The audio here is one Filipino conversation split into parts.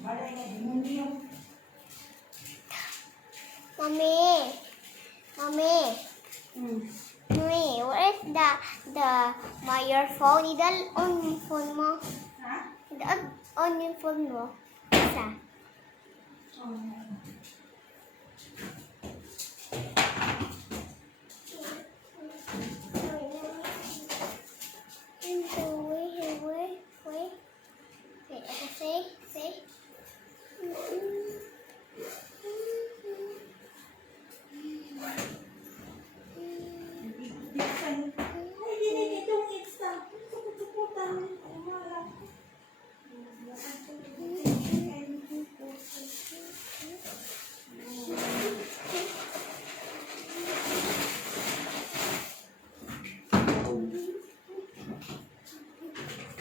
Mommy, mommy, mommy, where is your phone? Idal on yung phone mo. Ha? Idal on yung phone mo. Isa. Wait. Wait, say. Ay, hindi itong extra. Sukutan. Umarap.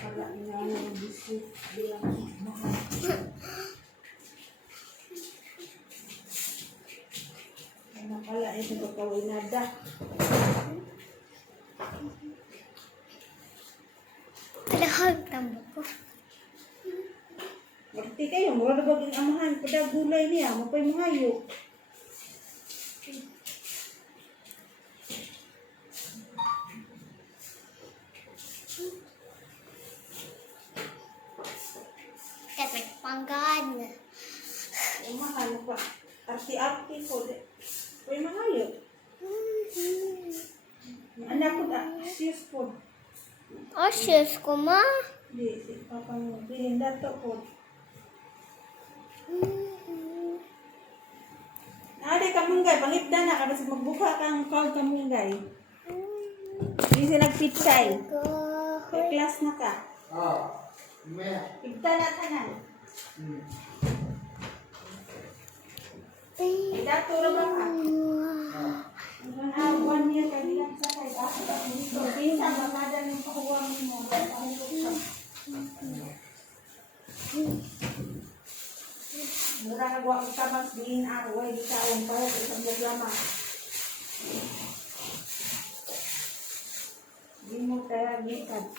Wala niya yung biskuit bilang mahal. Ano pala ito gagawin na da? Kalahag tambok ko. Magti kayo, mura na baging amahan. Pada gulay niya, mapay mahayo. Kapit panggan. Mahal pa. Arti-arti po. Mapay mahayo. Anak ko na, sis po. Oh, sis ko ma. Di, si papa mo. Bilhin dato po. Ade kamunggay, pangipda na kada sa magbuka kang call kamunggay. Di si nagpitsay. Kay class na ka. Ipta na tanan. Dato ra ba ka? One year kay bilang sa kay dato ka dito. Pinsa magada ng pakuha mo. Mura nagwa ka mas diin ako ay di taong para sa isang programa. Di mo kaya gikan.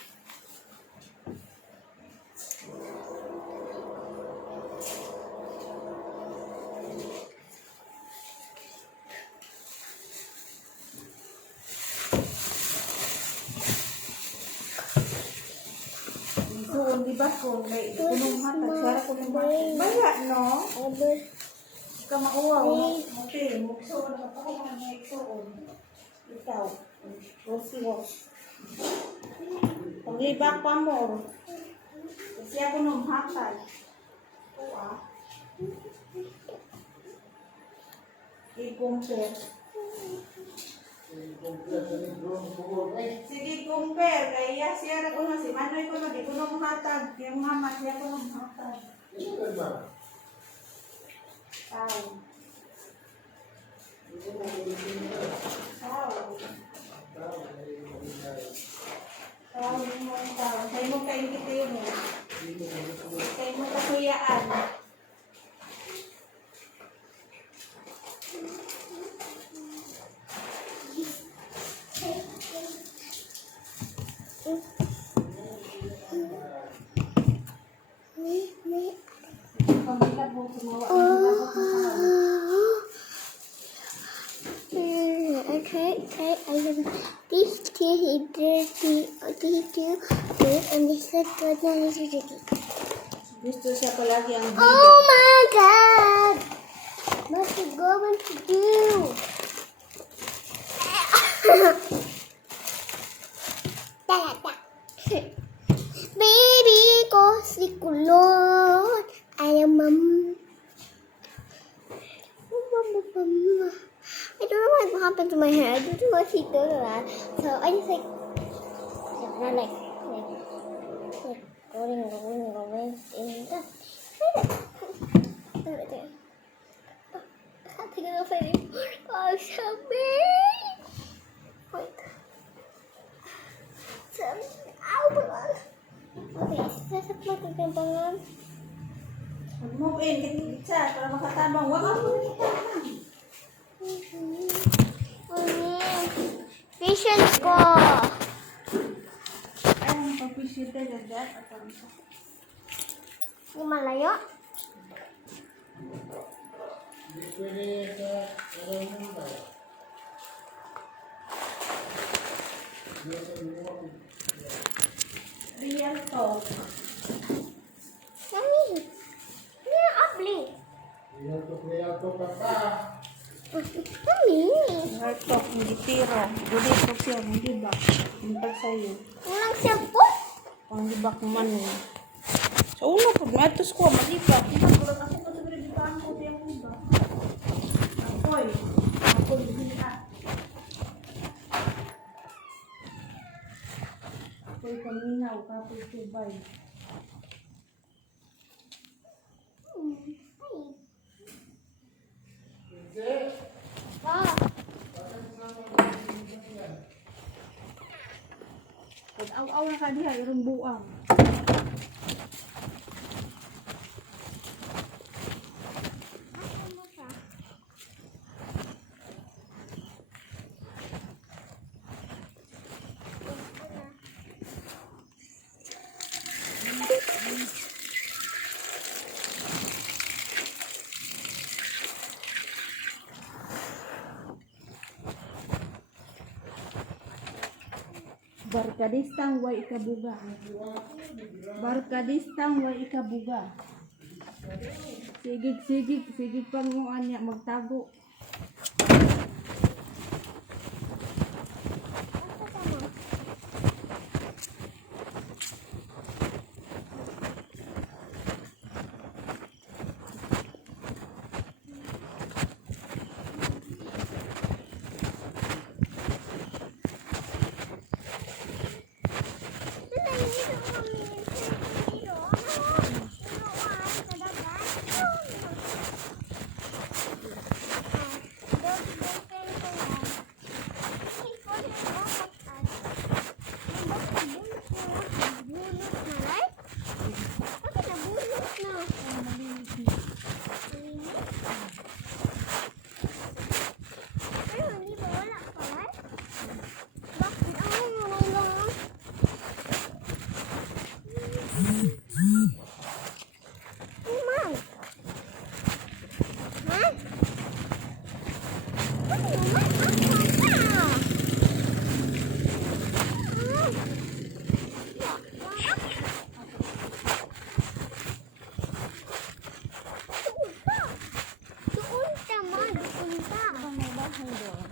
Doon, di ba kung may punong hatag, sara ko ng hatag. Baya, no? Ka mauwaw, no? Okay, mukso, ako mga meksoon. Ikaw, rosiwo. Paglibak pa mo. Kasi ako ng hatag. Oo, ah. I-compare. Sige, compare. Kaya siya ko na si Manoy ko na di ko nung hatag. Yung mama siya ko nung hatag. Tao. Tao mo ang tao. Sa'yo mo kainggiti mo. Sa'yo mo kakuyaan. Pamilya mo sumawa. Okay. I have these two and this is what I need. Gusto siya palagi ang video. Oh my God! What's he going to do? Baby ko si kulot. Ayaw I don't know what happened to my hair. I don't know what he did to that. So I just like going. I can't take it off anymore. Oh, Shelby. Wait. Okay, sasakit ko yung pangan. Move in, kitsa, para makatabang. Wag ako nagkitabang. Patience ko. Ay, ang pag-visit na dyan. Yung malayo? Real talk. Mami, ini abli. Mami, Real talk, hindi tira. Gudi ko siya, hindi ba? Hintag sa'yo. ulang shampoo. Ang libak man eh. Sa una po, matos ko, malipat. Tinagulot ako pa sa pinagditaan ko, tiyak ko ba? Ako'y, hindi ah. Ako'y paminaw, kapoy subay. Ah, Pag-aw-aw na ka diha, irong buang. ano siya? Barkadistang way ikabuga. Barkadistang way ikabuga. Sigig pang mo anya magtago. Doon ka man, doon ka. May bahay doon.